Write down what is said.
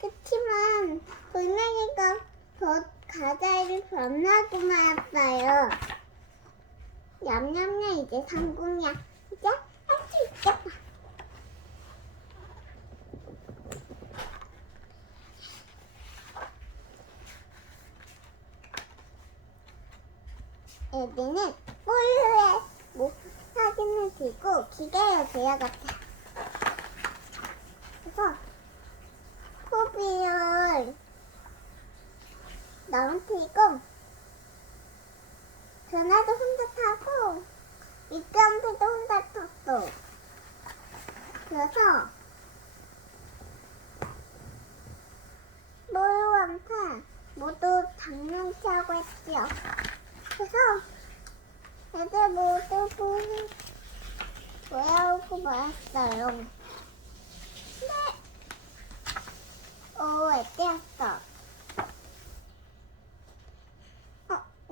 그치만 돌멩이가 더 가자를 변하고 말았어요. 냠냠냠 이제 성공이야. 이제 할 수 있겠다. 애기는 폴로에 뭐 사진을 들고 기계에 들어갔다. 그래서 포비를 넘치고 전화도 혼자 타고 미끄럼틀도 혼자 탔어. 그래서 모유한테 모두 장난치라고 했지요. 그래서 애들 모두 보고 보여오고 말았어요.